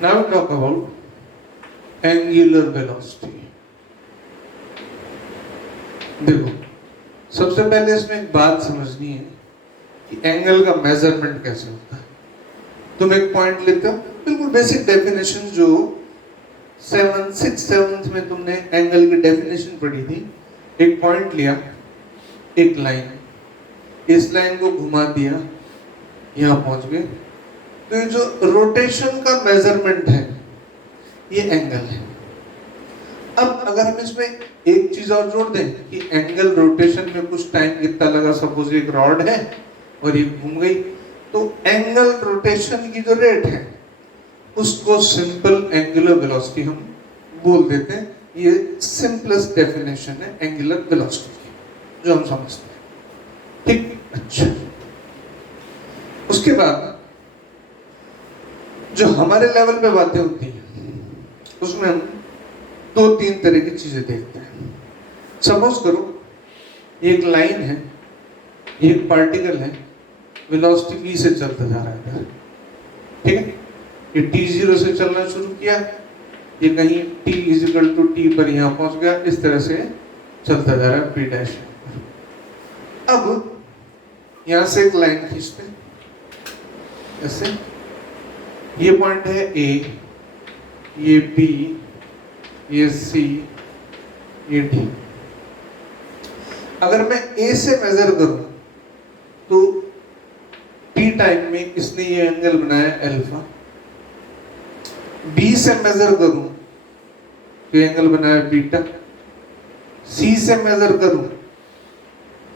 Now we talk about angular velocity. देखो, सबसे पहले इसमें एक बात समझनी है कि एंगल का मेजरमेंट कैसे होता है। तुम एक पॉइंट लेते हो, बिल्कुल बेसिक डेफिनेशन जो 7th में तुमने एंगल की डेफिनेशन पढ़ी थी। एक पॉइंट लिया, एक लाइन, इस लाइन को घुमा दिया, यहाँ पहुंच गए, तो ये जो रोटेशन का मेजरमेंट है ये एंगल है। अब अगर हम इसमें एक चीज और जोड़ दें कि एंगल रोटेशन में कुछ टाइम कितना लगा, सपोज एक रॉड है और ये घूम गई, तो एंगल रोटेशन की जो रेट है उसको सिंपल एंगुलर वेलोसिटी हम बोल देते हैं। ये सिंपलेस्ट डेफिनेशन है एंगुलर वेलोसिटी की, जो हम समझते हैं। ठीक, अच्छा। उसके बाद जो हमारे लेवल पे बातें होती हैं उसमें हम 2-3 तरह की चीजें देखते हैं। सपोज करो एक लाइन है, एक पार्टिकल है, वेलोसिटी v से चलता जा रहा है, ठीक है। ये t0 से चलना शुरू किया, ये कहीं t = t पर यहाँ पहुंच गया, इस तरह से चलता जा रहा है p'। अब यहाँ से एक लाइन खींचते हैं ऐसे, ये पॉइंट है A, ये B, ये C, ये D। अगर मैं A से मेजर करूं तो T टाइम में इसने ये एंगल बनाया अल्फा। B से मेजर करूं तो एंगल बनाया बीटा। C से मेजर करूं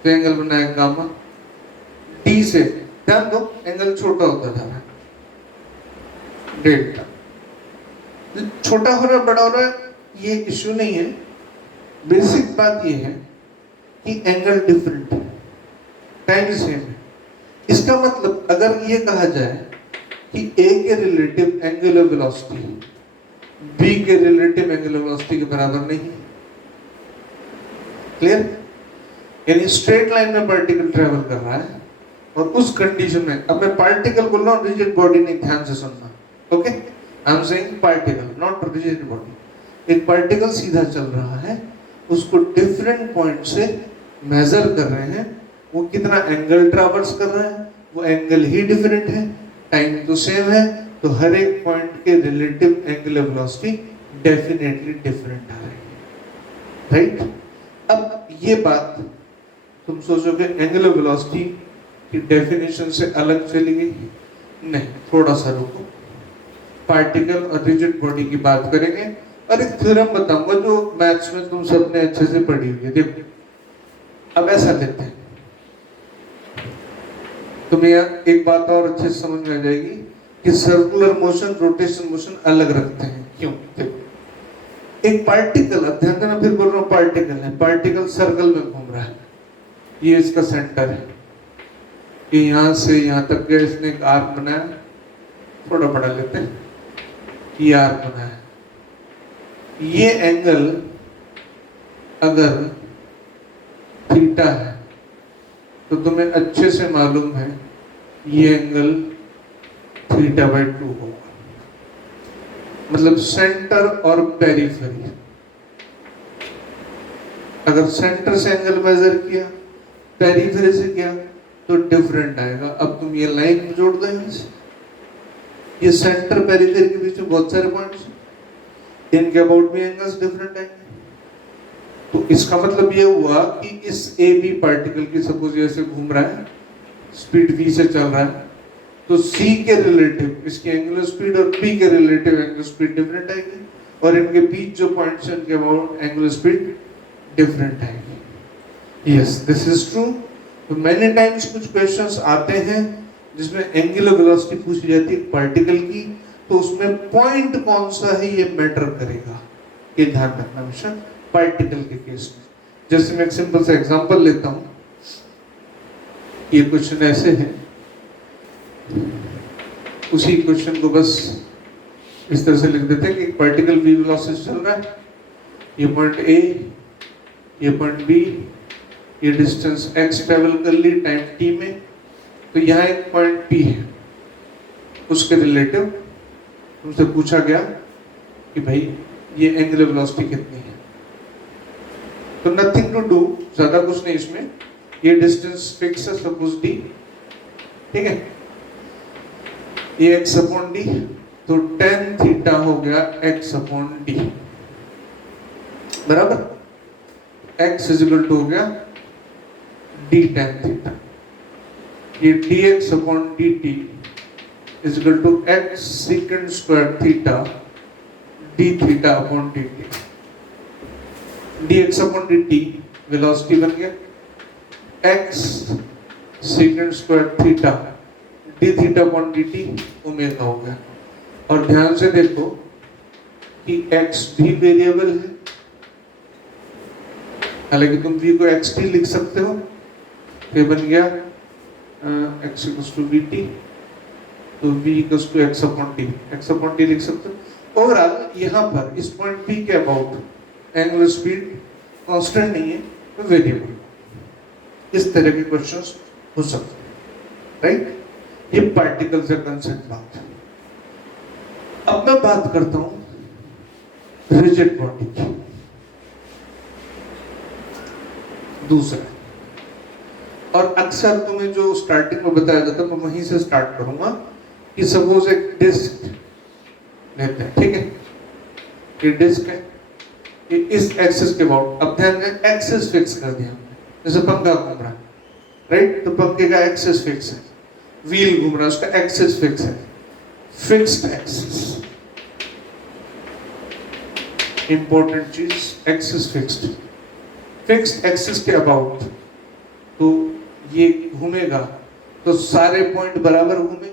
तो एंगल बनाया गामा। D से, ध्यान दो एंगल छोटा होता जा रहा है, डेल्टा। छोटा हो रहा है, बड़ा हो रहा है, ये इश्यू नहीं है। बेसिक बात ये है कि एंगल डिफरेंट है, टाइम सेम है। इसका मतलब अगर ये कहा जाए कि A के रिलेटिव एंगुलर वेलोसिटी B के रिलेटिव एंगुलर वेलोसिटी के बराबर नहीं, क्लियर? यानी स्ट्रेट लाइन में पार्टिकल ट्रेवल कर रहा है और उस कंडीशन में, अब मैं पार्टिकल बोल रहा हूँ, रिजिड बॉडी नहीं, ध्यान से सुनना, okay? I am saying particle, not rigid body. एक पार्टिकल सीधा चल रहा है, उसको डिफरेंट पॉइंट से मेजर कर रहे हैं, वो कितना एंगल ट्रैवर्स कर रहा है, वो एंगल ही डिफरेंट है, टाइम तो सेम है, तो हर एक पॉइंट के relative angular velocity definitely different आ रही है, राइट? अब ये बात तुम सोचोगे एंगुलर वेलोसिटी की डेफिनेशन से अलग चली गई, नहीं, थोड़ा सा रुको। पार्टिकल और रिजिड बॉडी की बात करेंगे और एक थ्योरम बताऊंगा जो मैथ्स में तुम सबने अच्छे से पढ़ी हुई है। देखो, अब ऐसा लेते हैं, तुम्हें एक बात और अच्छे से समझ में आ जाएगी कि सर्कुलर मोशन, रोटेशन मोशन अलग रखते हैं। क्यों? देखो, एक पार्टिकल, ध्यान देना, फिर बोल रहा हूँ पार्टिकल है, पार्टिकल सर्कल में घूम रहा है, ये इसका सेंटर है, ये यहाँ से यहाँ तक गया, इसने एक आर्क बनाया, थोड़ा बड़ा लेते हैं, ये आर्क बनाया। ये एंगल अगर थीटा है तो तुम्हें अच्छे से मालूम है ये एंगल θ/2 होगा, मतलब सेंटर और पेरिफेरी। अगर सेंटर से एंगल मेजर किया, पेरिफेरी से किया, तो डिफरेंट आएगा। अब तुम ये लाइन जोड़ दो यहाँ से, ये सेंटर पेरिफेरी के बीच में बहुत सारे पॉइंट्स, इनके अबाउट भी एंगल्स डिफरेंट आएंगे। तो इसका मतलब ये हुआ कि इस AB पार्टिकल की, सपोज ऐसे घूम रहा है, स्पीड v से चल रहा है, तो C के रिलेटिव इसकी एंगुलर स्पीड और B के रिलेटिव एंगुलर स्पीड डिफरेंट आएगी, और इनके बीच जो पॉइंट्स हैं उनके अबाउट एंगुलर स्पीड डिफरेंट आएगी। Yes, this is true. तो मैनी टाइम्स कुछ क्वेश्चंस आते हैं जिसमें एंगुलर वेलोसिटी पूछी जाती है पार्टिकल की, तो उसमें पॉइंट कौन सा है ये मैटर करेगा, ये ध्यान रखना हमेशा पार्टिकल के केस में। जैसे मैं एक सिंपल सा एग्जांपल लेता हूं, ये क्वेश्चन ऐसे है, उसी क्वेश्चन को बस इस तरह से लिख देते हैं कि एक पार्टिकल v वेलोसिटी से चल रहा है, ये पॉइंट A, ये पॉइंट B, ये डिस्टेंस x ट्रेवल कर ली टाइम t में, तो यहाँ एक पॉइंट P है, उसके रिलेटिव तुमसे पूछा गया कि भाई ये एंगुलर वेलोसिटी कितनी है, तो नथिंग टू डू, ज्यादा कुछ नहीं इसमें, ये डिस्टेंस फिक्स है, सपोज डी, ठीक है, ये x अपॉन डी, तो tan थीटा हो गया x अपॉन डी, बराबर, x इज इक्वल टू हो गया d tan थीटा, ये dx upon dt is equal to x second square theta d theta upon dt, dx upon dt velocity बन गया x second square theta d theta upon dt omega हो गया। और ध्यान से देखो कि x भी वेरिएबल है, हालांकि तुम v को xt लिख सकते हो, तो बन गया x इक्वल्स टू vt, तो v equals to x upon t लिख सकते हो। ओवरऑल यहाँ पर इस पॉइंट p के अबाउट एंगुलर स्पीड कांस्टेंट नहीं है, तो वेरिएबल। इस तरह के क्वेश्चंस हो सकते हैं, राइट? ये पार्टिकल से कंसेप्ट बात है। अब मैं बात करता हूं रिजिड बॉडी की। दूसरा, और अक्सर तुम्हें जो स्टार्टिंग में बताया जाता है, मैं वहीं से स्टार्ट करूंगा कि सपोज एक डिस्क लेते हैं, ठीक है, ये डिस्क है, ये इस एक्सिस के अबाउट, अब ध्यान दें एक्सिस फिक्स कर दिया, जैसे पंखा घूम रहा है, राइट, तो पंखे का एक्सिस फिक्स है, व्हील घूम रहा है, उसका एक्सिस फिक्स है, फिक्स्ड एक्सिस, इंपॉर्टेंट चीज, एक्सिस फिक्स्ड, फिक्स्ड एक्सिस के अबाउट, तो ये घूमेगा तो सारे पॉइंट बराबर घूमेंगे,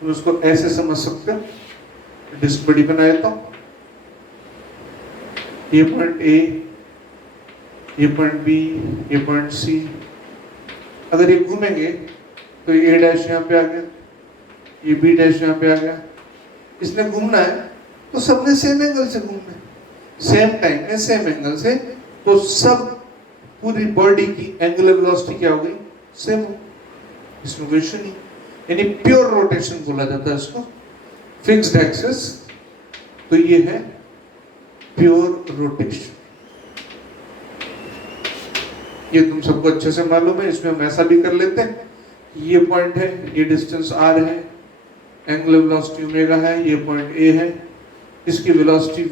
तुम उसको ऐसे समझ सकते हो, डिस्क बड़ी बना देता हूं, ये पॉइंट ए, ये पॉइंट बी, ये पॉइंट सी, अगर ये घूमेंगे तो ये ए डैश यहाँ पे आ गया, ये बी डैश यहाँ पे आ गया, इसने घूमना है तो सबने सेम एंगल से घूमना है, सेम टाइम में सेम एंगल से, तो सब पूरी बॉडी की एंगुलर वेलोसिटी क्या हो गई, सेम हो, इसमें कोई इशू नहीं, यानी प्योर रोटेशन बोला जाता है इसको, फिक्स्ड एक्सिस, तो ये है प्योर रोटेशन। ये तुम सबको अच्छे से मालूम है, इसमें हम ऐसा भी कर लेते हैं, ये पॉइंट है, ये डिस्टेंस r है, एंगुलर वेलोसिटी ओमेगा है, ये पॉइंट a है, इसकी velocity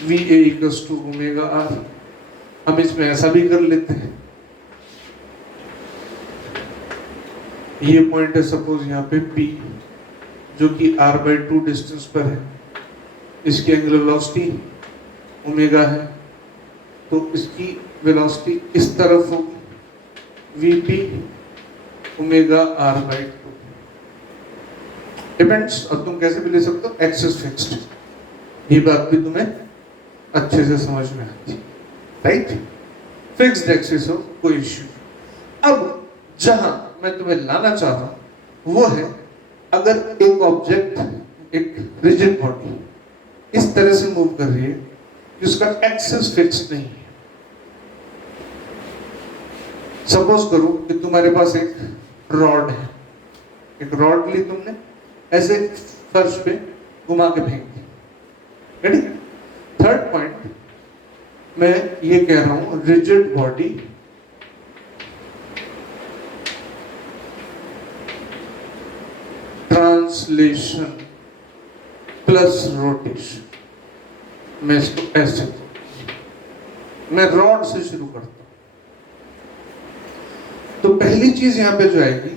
va equals to omega r। हम इसमें ऐसा भी कर लेते हैं, ये पॉइंट है सपोज यहाँ पे p, जो कि r/2 डिस्टेंस पर है, इसकी एंगुलर वेलोसिटी ओमेगा है, तो इसकी वेलोसिटी इस तरफ होगी, vp ओमेगा r/2, डिपेंड्स। अब तुम कैसे भी ले सकते हो, एक्सिस फिक्स्ड, ये बात भी तुम्हें अच्छे से समझ में आती है, राइट? फिक्स्ड एक्सिस हो, कोई इश्यू। अब जहां मैं तुम्हें लाना चाह रहा हूं वो है, अगर एक ऑब्जेक्ट, एक रिजिड बॉडी इस तरह से मूव कर रही है कि उसका एक्सिस फिक्स नहीं है। सपोज करो कि तुम्हारे पास एक रॉड है, एक रॉड ली तुमने, ऐसे फर्श पे घुमा के फेंक दी, रेडी? थर्ड पॉइंट मैं ये कह रहा हूं, rigid body translation plus rotation, मैं इसको ऐसे, मैं रॉड से शुरू करता हूं। तो पहली चीज यहां पे जो आएगी,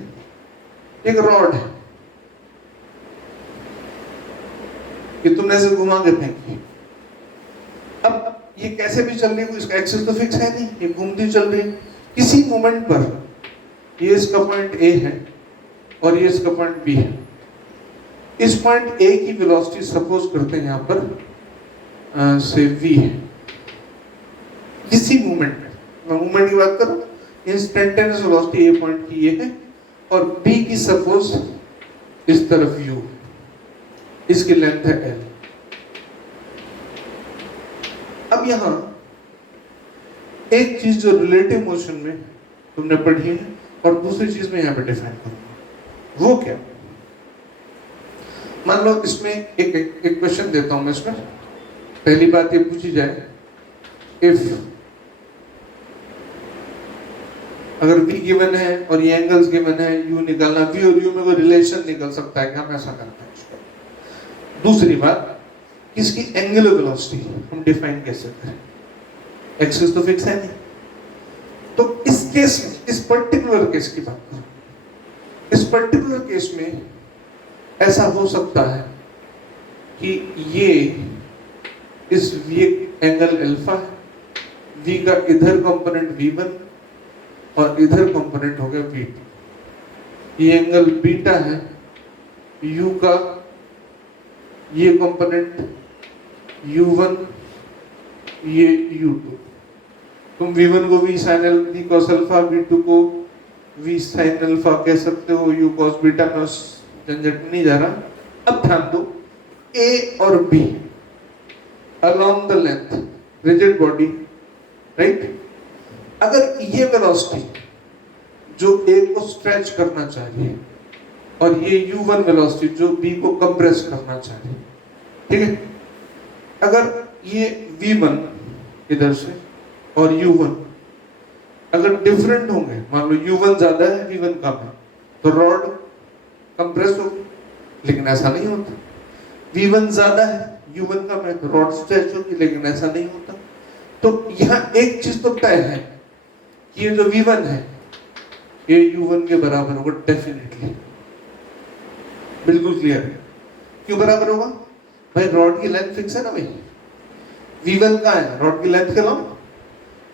एक रॉड है कि तुमने ऐसे घुमा के फेंकी, अब ये कैसे भी चल रही है, इसका एक्सिस तो फिक्स है नहीं, ये घूमती चल रही है, किसी मोमेंट पर ये इसका पॉइंट ए है और ये इसका पॉइंट बी है, इस पॉइंट ए की वेलोसिटी सपोज करते हैं यहां पर से v है, किसी मोमेंट में, मैं मोमेंट की बात करूं, इंस्टेंटेनियस वेलोसिटी ए पॉइंट की ये है और बी की सपोज इस तरफ u, इसकी लेंथ है l। अब यहां एक चीज जो रिलेटिव मोशन में तुमने पढ़ी है और दूसरी चीज में यहां पे डिफाइन करूंगा, वो क्या? मान लो इसमें एक क्वेश्चन देता हूं मैं इसमें। पहली बात ये पूछी जाए, इफ अगर v गिवन है और ये एंगल्स गिवन है, u निकालना, v और u में कोई रिलेशन निकल सकता है क्या, हम ऐसा करते हैं। दूसरी बात, किसकी एंगुलर वेलोसिटी हम डिफाइन कैसे करें, एक्सिस तो फिक्स है नहीं। तो इस केस में, इस पर्टिकुलर केस की बात करूं, इस पर्टिकुलर केस में ऐसा हो सकता है कि ये इस v एंगल अल्फा है, v का इधर कंपोनेंट v1 और इधर कंपोनेंट हो गया v2। ये एंगल बीटा है, u का ये कंपोनेंट u1, ये u2। तुम v1 को v sin cos alpha, v2 को v sin अल्फा कह सकते हो, u cos बीटा में उस झंझट में नहीं जा रहा। अब ध्यान दो, a और b along the length rigid body, right. अगर ये वेलोसिटी जो a को स्ट्रेच करना चाहिए और ये u1 वेलोसिटी जो b को कंप्रेस करना चाहिए, ठीक है, अगर ये v1 इधर से और u1 अगर डिफरेंट होंगे, मान लो u1 ज्यादा है v1 कम है, तो रॉड कंप्रेस होगी, लेकिन ऐसा नहीं होता। v1 ज्यादा है u1 कम है, तो रॉड स्ट्रेच होगी, लेकिन ऐसा नहीं होता। तो यहाँ एक चीज तो तय है कि ये जो v1 है ये u1 के बराबर होगा डेफिनेटली, बिल्कुल क्लियर है। क्यों बराबर होगा भाई, रॉड की लेंथ फिक्स है ना भाई, v1 का है रॉड की लेंथ के लॉन्ग,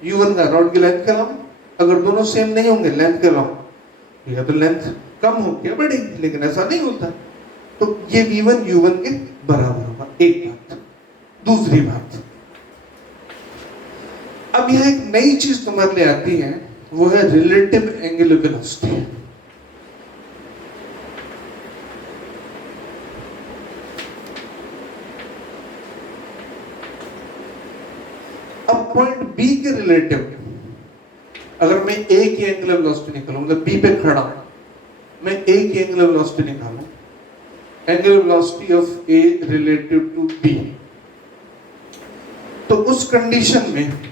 u1 का रॉड की लेंथ के लॉन्ग। अगर दोनों सेम नहीं होंगे लेंथ के लॉन्ग, या तो लेंथ कम होगी या बढ़ेगी, लेकिन ऐसा नहीं होता। तो ये v1 u1 के बराबर होगा, एक बात। दूसरी बात, अब यहां एक नई चीज तुम्हारे लिए आती है, वो है रिलेटिव एंगुलर वेलोसिटी। अब पॉइंट बी के रिलेटिव अगर मैं ए की एंगुलर वेलोसिटी निकालूं, मतलब बी पे खड़ा हूं, मैं ए की एंगुलर वेलोसिटी निकालूं, angular velocity of A relative to B, तो उस कंडीशन में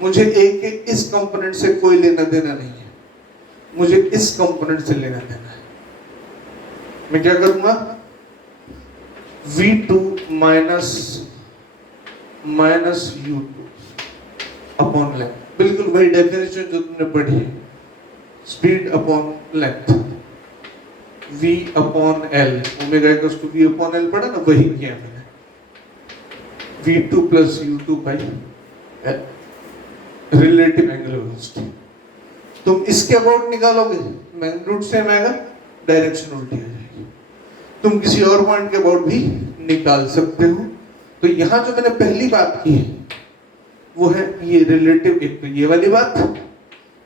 मुझे ए के इस कंपोनेंट से कोई लेना देना नहीं है, मुझे इस कंपोनेंट से लेना देना है। मैं क्या करूंगा, v2 minus u2 upon length, बिल्कुल वही डेफिनेशन जो तुमने पढ़ी है, speed upon length, v upon l, omega equals to v upon l पढ़ा ना, वही किया मैंने, v2 plus u2 by l, relative angular velocity. तुम इसके अबाउट निकालोगे, मैग्नीट्यूड सेम आएगा, डायरेक्शन उल्टी आ जाएगी। तुम किसी और पॉइंट के अबाउट भी निकाल सकते हो। तो यहां जो मैंने पहली बात की है वो है ये रिलेटिव, एक तो ये वाली बात,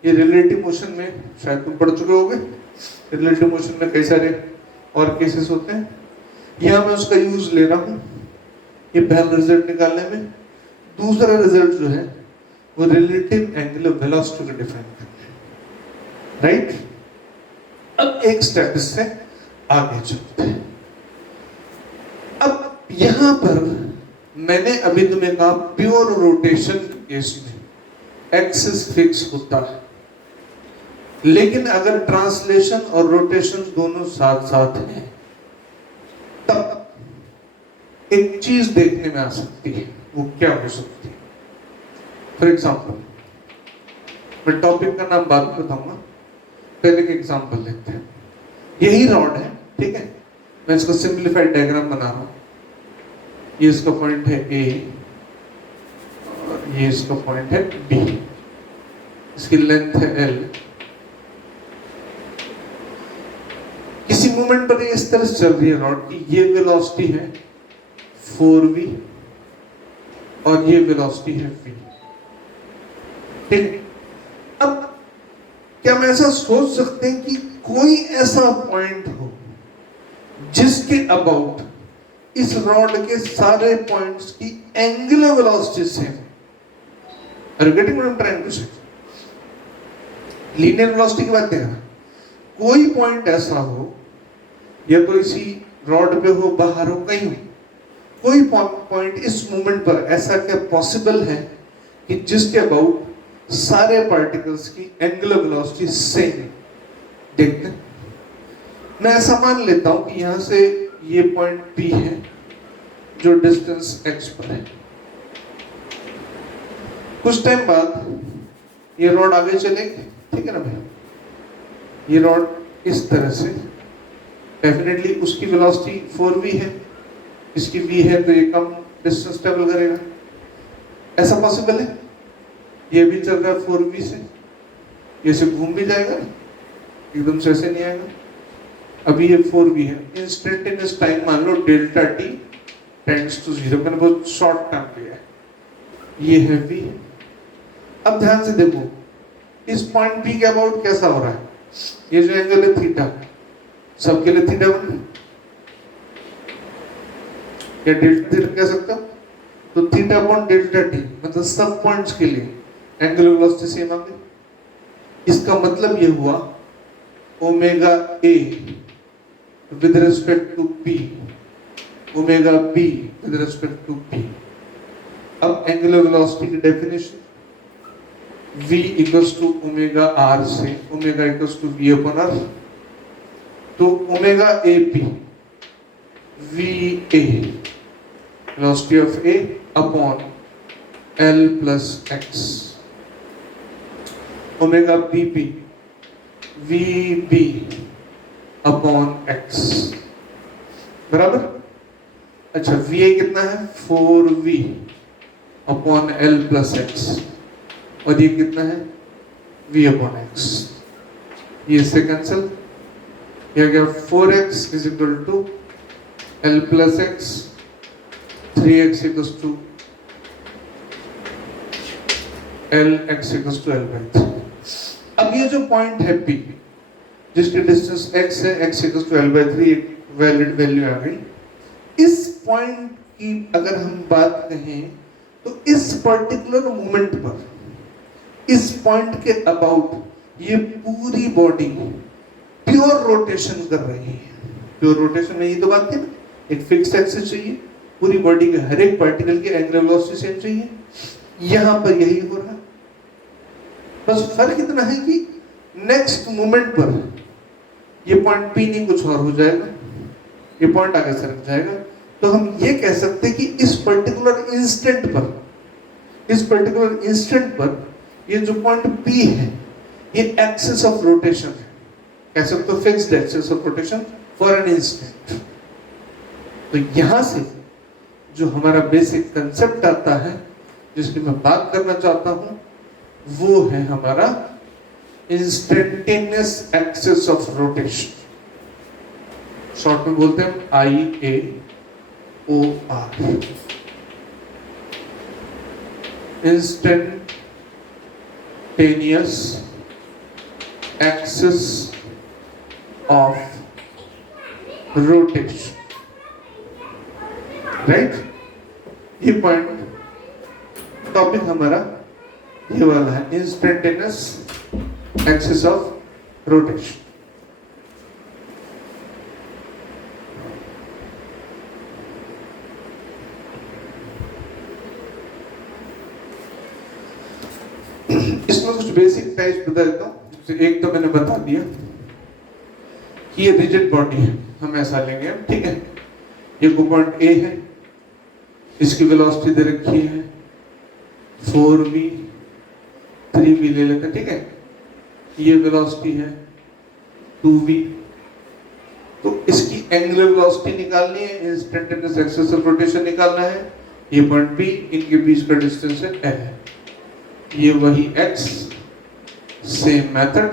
ये रिलेटिव मोशन में शायद तुम पढ़ चुके होगे, रिलेटिव मोशन में कई सारे और केसेस होते हैं, यहां मैं उसका यूज ले रहा हूं ये पहला रिजल्ट निकालने में। दूसरा रिजल्ट जो है वो रिलेटिव एंगुलर वेलोसिटी को डिफाइन करते हैं, राइट। अब एक स्टेप इससे आगे चलते हैं। अब यहां पर मैंने अभी तुम्हें कहा प्योर रोटेशन के केस में एक्सिस फिक्स होता है, लेकिन अगर ट्रांसलेशन और रोटेशन दोनों साथ साथ हैं तब एक चीज देखने में आ सकती है, वो क्या हो सकती है। फॉर एग्जाम्पल, मैं टॉपिक का नाम बाद में बताऊंगा, पहले एक एग्जाम्पल लेते हैं। यही रॉड है, ठीक है, मैं इसका सिंप्लीफाइड डायग्राम बना रहा हूं। ये इसका पॉइंट है ए और ये इसका पॉइंट है बी, इसकी लेंथ है एल। किसी मोमेंट पर ये इस तरह से चल रही है रॉड की, ये वेलोसिटी है 4v और ये वेलोसिटी है v, ठीक। अब क्या हम ऐसा सोच सकते हैं कि कोई ऐसा पॉइंट हो जिसके अबाउट इस रॉड के सारे पॉइंट्स की एंगुलर वेलोसिटी सेम है? Are you getting what I am trying to say? Linear velocity की बात नहीं कर रहा, कोई पॉइंट ऐसा हो या तो इसी रॉड पे हो, बाहर हो, कहीं हो, कोई पॉइंट इस मोमेंट पर ऐसा क्या पॉसिबल है कि जिसके अबाउट सारे पार्टिकल्स की एंगुलर वेलोसिटी सेम। देखते हैं, मैं ऐसा मान लेता हूं कि यहां से ये पॉइंट P है जो डिस्टेंस x पर है। कुछ टाइम बाद ये रॉड आगे चलेगी, ठीक है ना भाई। ये रॉड इस तरह से, डेफिनेटली उसकी वेलोसिटी 4v है, इसकी v है, तो ये कम डिस्टेंस ट्रेवल करेगा। ऐसा पॉसिबल है? ये भी चल रहा है 4v से, ये से घूम भी जाएगा, एकदम से ऐसे नहीं आएगा। अभी ये 4v है, इंस्टेंटेनियस टाइम मान लो डेल्टा t टेंड्स टू 0, मैंने बहुत शॉर्ट टाइम लिया है। ये है v। अब ध्यान से देखो, इस पॉइंट P के अबाउट कैसा हो रहा है। ये जो एंगल है थीटा, सबके लिए थीटा 1 या डेल्टा थीटा कह सकते हो, तो थीटा अपॉन डेल्टा t, मतलब सब पॉइंट्स के लिए एंगुलर वेलोसिटी सेम आ गई। इसका मतलब ये हुआ omega a with respect to p, omega b with respect to p। अब एंगुलर वेलोसिटी की definition, v equals to omega r से omega equals to v upon r, तो omega ap va velocity of a upon l plus x, omega bp vb upon x बराबर। अच्छा, va कितना है 4v upon l plus x, और ये कितना है v अपॉन x। ये इससे कैंसिल, ये आ गया 4x is equal to l plus x, 3x equals to lx equals to l by 3। अब ये जो पॉइंट है P, जिसकी डिस्टेंस x है, x equals to l by 3, एक वैलिड वैल्यू आ गई। इस पॉइंट की अगर हम बात कहें तो इस पर्टिकुलर मोमेंट पर, इस पॉइंट के अबाउट ये पूरी बॉडी प्योर रोटेशन कर रही है। प्योर रोटेशन में ये तो बात थी ना, एक फिक्स्ड एक्सिस चाहिए, पूरी बॉडी के हर एक पार्टिकल की एंगुलर वेलोसिटी सेम चाहिए। यहां पर यही हो रहा है, बस फर्क इतना है कि नेक्स्ट मोमेंट पर ये पॉइंट P नहीं कुछ और हो जाएगा, ये पॉइंट आगे सरक जाएगा। तो हम ये कह सकते हैं कि इस पर्टिकुलर इंस्टेंट पर, इस पर्टिकुलर इंस्टेंट पर ये जो पॉइंट P है, ये एक्सिस ऑफ रोटेशन है, कह सकते हो fixed axis of rotation for an instant. तो यहां से जो हमारा बेसिक कंसेप्ट आता है, जिसकी मैं बात करना चाहता हूं, वो है हमारा instantaneous axis of rotation. Short में बोलते हैं IAOR, instantaneous axis of rotation, right. ये पॉइंट टॉपिक हमारा ये वाला है, इंस्टेंटेनियस एक्सिस ऑफ रोटेशन। इसमें कुछ बेसिक टाइप्स बता देता हूं। एक तो मैंने बता दिया कि ये रिजिड बॉडी है, हम ऐसा लेंगे, ठीक है। ये पॉइंट A है, इसकी वेलोसिटी दे रखी है 4v, 3v ले लेते हैं, ठीक है। ये वेलोसिटी है 2v, तो इसकी एंगुलर वेलोसिटी निकालनी है, इंस्टेंटेनियस एक्सिस ऑफ रोटेशन निकालना है। ये पॉइंट B, इनके बीच का डिस्टेंस है L, ये वही x, सेम मेथड।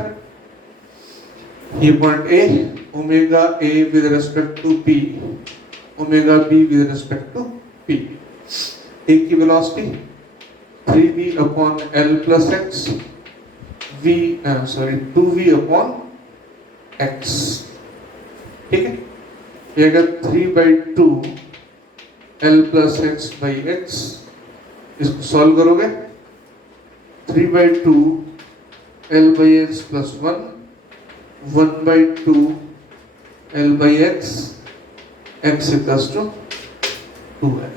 ये point A, omega A with respect to P, omega B with respect to P। एक की velocity 3v upon L plus x, 2v upon x, ठीक है। ये अगर 3/2 L plus x by x, इसको solve करोगे 3/2 L by x plus 1, 1/2 L by x, x equals to 2l।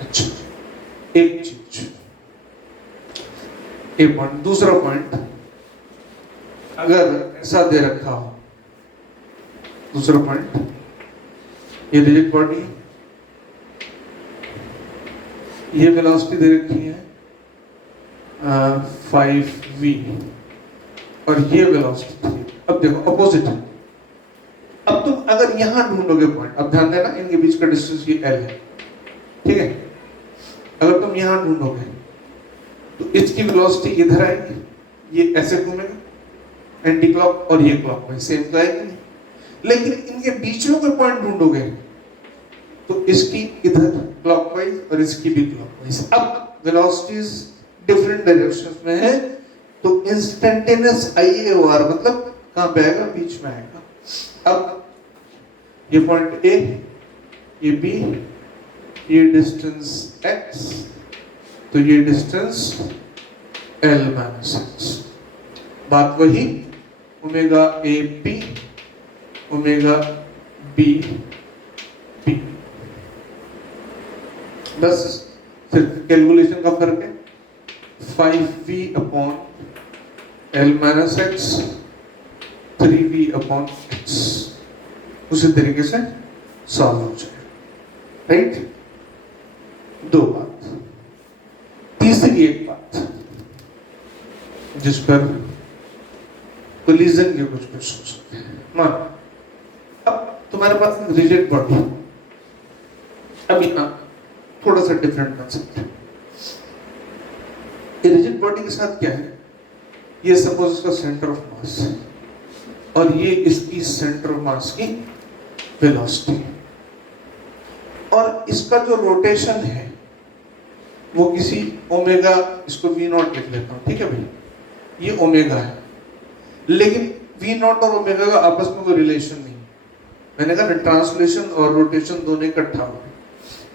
अच्छा, एक चीज, एक पॉइंट। दूसरा पॉइंट, अगर ऐसा दे रखा हो, दूसरा पॉइंट, ये रिजिड बॉडी, ये वेलोसिटी दे रखी है 5v और ये वेलोसिटी 3। अब देखो अपोजिट है। अब तुम अगर यहां ढूंढोगे पॉइंट, अब ध्यान देना इनके बीच का डिस्टेंस ये l है, ठीक है। अगर तुम यहां ढूंढोगे तो इसकी वेलोसिटी इधर आएगी, ये ऐसे घूमेगा एंटी क्लॉक, और ये क्लॉक वाइज, सेम तो आएगी नहीं। लेकिन इनके बीच में कोई पॉइंट ढूंढोगे तो इसकी इधर क्लॉकवाइज और इसकी भी क्लॉकवाइज। अब वेलोसिटीज डिफरेंट डायरेक्शंस में है, तो इंस्टेंटेनियस IAOR मतलब कहां पे आएगा, बीच में आएगा। अब ये पॉइंट A, ये B, ये डिस्टेंस x, तो ये डिस्टेंस l माइनस x। बात वही, ओमेगा AP, ओमेगा BP, बस सिर्फ कैलकुलेशन का फर्क है। 5v upon l minus x, 3v upon x, उसी तरीके से सॉल्व हो जाए, राइट। दो बात। तीसरी एक बात जिस पर कोलिजन के कुछ क्वेश्चन हैं। मान अब तुम्हारे पास रिजिड बॉडी, अब यहाँ थोड़ा सा डिफरेंट कंसेप्ट है। ये रिजिड बॉडी के साथ क्या है, ये सपोज इसका सेंटर ऑफ मास है और ये इसकी सेंटर ऑफ मास की वेलोसिटी, और इसका जो रोटेशन है वो किसी ओमेगा, इसको v0 लिख लेता हूं, ठीक है भाई, ये ओमेगा है। लेकिन v0 और ओमेगा का आपस में कोई रिलेशन नहीं। मैंने कहा ना, ट्रांसलेशन और रोटेशन दोनों इकट्ठा हो,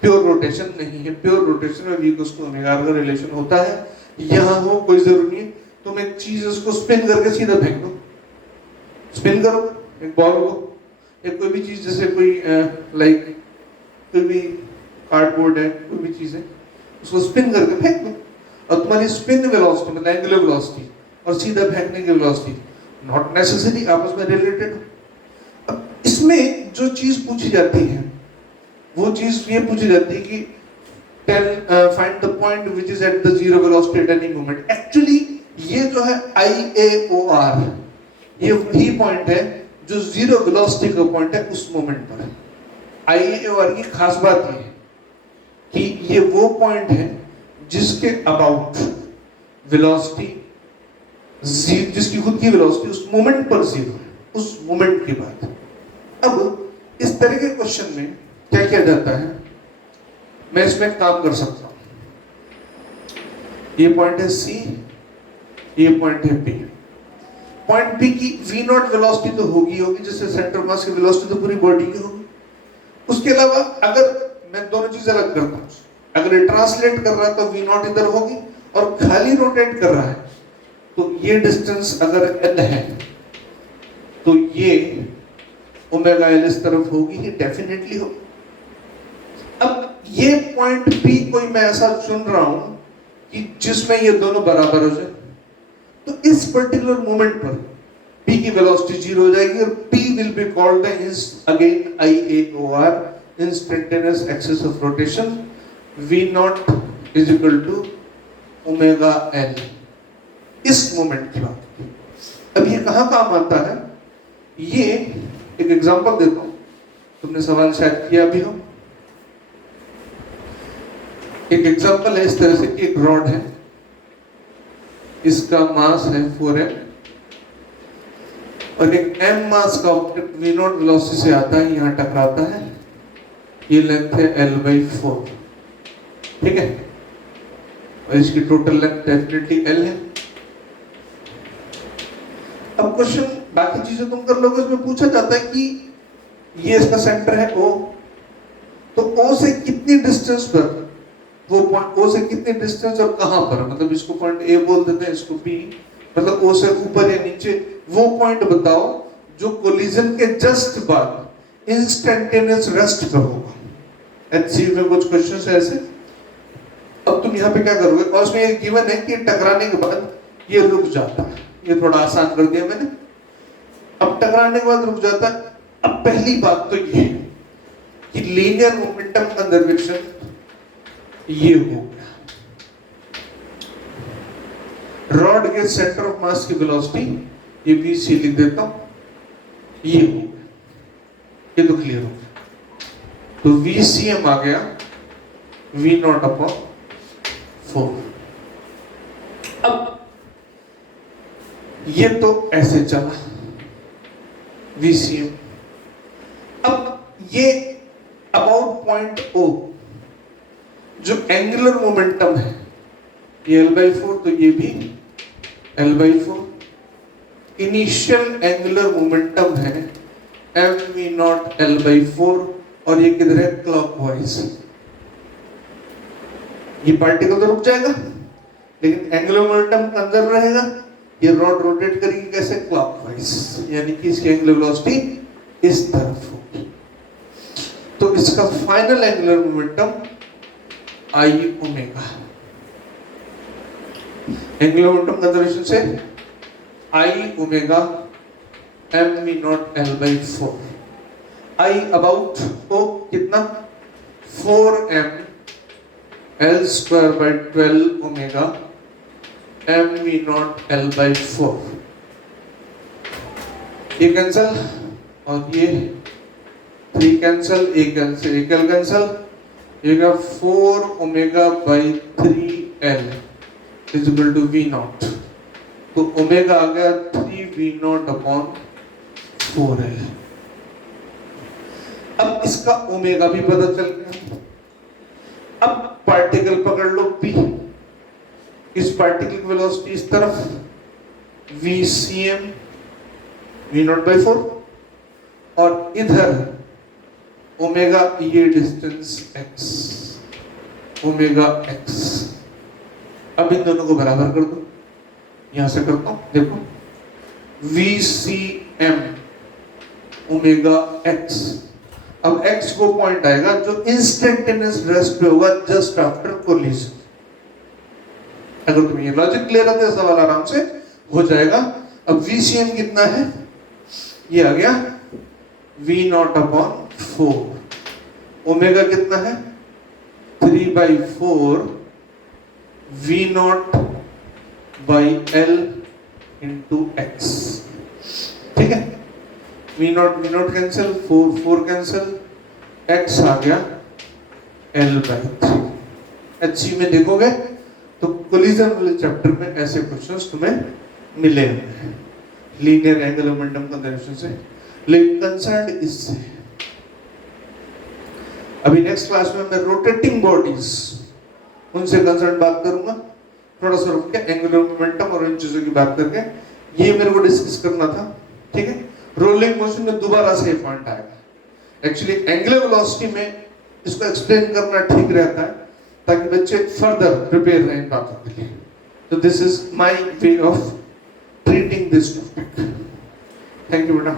प्योर रोटेशन नहीं है। प्योर रोटेशन में v को ओमेगा का रिलेशन होता है, यहां हो कोई जरूरी नहीं। तुम एक चीज उसको स्पिन करके सीधा फेंक दो, स्पिन करो एक बॉल को, एक कोई भी चीज, जैसे कोई लाइक कोई भी कार्डबोर्ड है, कोई भी चीज है, उसको स्पिन करके फेंक दो, और तुम्हारी स्पिन वेलोसिटी मतलब एंगुलर वेलोसिटी और सीधा फेंकने की वेलोसिटी नॉट नेसेसरी आपस में रिलेटेड हो। अब इसमें जो चीज पूछी जाती है वो चीज ये पूछी जाती है कि find the point which is at the zero velocity at any moment. Actually ये जो है IAOR, ये वही पॉइंट है जो जीरो वेलोसिटी का पॉइंट है उस मोमेंट पर। IAOR की खास बात ये है कि ये वो पॉइंट है जिसके अबाउट वेलोसिटी, जिसकी खुद की वेलोसिटी उस मोमेंट पर जीरो है, उस मोमेंट की बात। अब इस तरह के क्वेश्चन में क्या किया जाता है, मैं इसमें काम कर सकता हूं। ये पॉइंट है C, ये पॉइंट है B। पॉइंट B की v0 वेलोसिटी तो होगी, जिससे सेंटर मास की वेलोसिटी तो पूरी बॉडी की होगी। उसके अलावा अगर मैं दोनों चीज अलग करता हूं, अगर ये ट्रांसलेट कर रहा है तो v0 इधर होगी, और खाली रोटेट कर रहा है तो ये डिस्टेंस अगर l है तो ये ओमेगा l इस तरफ होगी, ये डेफिनेटली होगी। अब ये पॉइंट P कोई मैं ऐसा चुन रहा हूं कि जिसमें ये दोनों बराबर हो जाए, तो इस पर्टिकुलर मोमेंट पर P की वेलोसिटी जीरो हो जाएगी, और P will be called again IAOR, instantaneous axis of rotation. v0 is equal to omega l, इस मोमेंट की बात। अब ये कहां काम आता है, ये एक एग्जांपल देता हूं, तुमने सवाल शायद किया भी हो। एक एग्जांपल है इस तरह से कि एक रॉड है, इसका मास है 4m, और एक m मास का ऑब्जेक्ट v0 वेलोसिटी से आता है, यहां टकराता है, ये लेंथ है l/4, ठीक है, और इसकी टोटल लेंथ डेफिनेटली l है। अब क्वेश्चन बाकी चीजें तुम कर लोगे, उसमें पूछा जाता है कि ये इसका सेंटर है O, तो O से कितनी डिस्टेंस पर, वो पॉइंट O से कितनी डिस्टेंस और कहां पर, मतलब इसको पॉइंट A बोल देते हैं, इसको B, मतलब O से ऊपर या नीचे, वो पॉइंट बताओ जो कोलिजन के जस्ट बाद इंस्टेंटेनियस रेस्ट पे होगा। एचसी में कुछ क्वेश्चन है ऐसे। अब तुम यहाँ पे क्या करोगे, और उसमें ये गिवन है कि टकराने के बाद ये रुक जाता है, ये थोड़ा आसान कर दिया मैंने। अब टकराने के बाद रुक जाता है। अब पहली बात तो ये है कि लीनियर मोमेंटम कंजर्वेशन ये हो गया। रॉड के सेंटर ऑफ मास की वेलोसिटी ये भी सी लिख देता हूं, ये हो गया, ये तो क्लियर हो गया। तो VCM आ गया V नॉट अपॉन 4। अब ये तो ऐसे चला VCM। अब ये अबाउट पॉइंट O जो एंगुलर मोमेंटम है ये L/4, तो ये भी L/4। इनिशियल एंगुलर मोमेंटम है mv0 L/4 और ये किधर है, क्लॉकवाइज। ये पार्टिकल तो रुक जाएगा लेकिन एंगुलर मोमेंटम कंजर्व रहेगा। ये रॉड रोटेट करेगी कैसे, क्लॉकवाइज, यानी कि इसकी एंगुलर वेलोसिटी इस तरफ होगी। तो इसका final angular momentum I omega. Angular momentum conservation से I omega mv0 L/4। I about O कितना, 4m L²/12 omega mv0 L/4। ये कैंसल और ये 3 कैंसल, एक कैंसल, एक कैंसल, ये 4 omega by 3L is equal to V0। तो omega आ गया 3V0 अपॉन 4L। अब इसका ओमेगा भी पता चल गया। अब पार्टिकल पकड़ लो P, इस पार्टिकल की वेलोसिटी इस तरफ VCM V0/4 और इधर ओमेगा, ये डिस्टेंस x, ओमेगा x। अब इन दोनों को बराबर कर दो, यहां से करता हूं, देखो VCM ओमेगा x। अब x को पॉइंट आएगा जो इंस्टेंटेनियस रेस्ट पे होगा जस्ट आफ्टर कोलिजन। अगर तुम्हें ये लॉजिक क्लियर है तो सवाल आराम से हो जाएगा। अब VCM कितना है, ये आ गया V0 अपॉन 4। ओमेगा कितना है, 3/4 V0 by L into x। ठीक है, V0 कैंसिल, 4 कैंसिल, x आ गया L/3। HC में देखोगे तो कोलिजन वाले चैप्टर में ऐसे क्वेश्चंस तुम्हें मिलेंगे लीनियर एंगुलर मोमेंटम कंजर्वेशन से, लेकिन कंसर्न इससे। अभी नेक्स्ट क्लास में मैं रोटेटिंग बॉडीज उनसे कंसर्न बात करूंगा, थोड़ा सा रुक के एंगुलर मोमेंटम और इन चीजों की बात करके। ये मेरे को डिस्कस करना था, ठीक है। रोलिंग मोशन में दोबारा से पॉइंट आएगा। एक्चुअली एंगुलर वेलोसिटी में इसको एक्सप्लेन करना ठीक रहता है ताकि बच्चे फर्दर प्रिपेयर रहें इन बातों के लिए। तो this is my way of treating this topic. Thank you बेटा।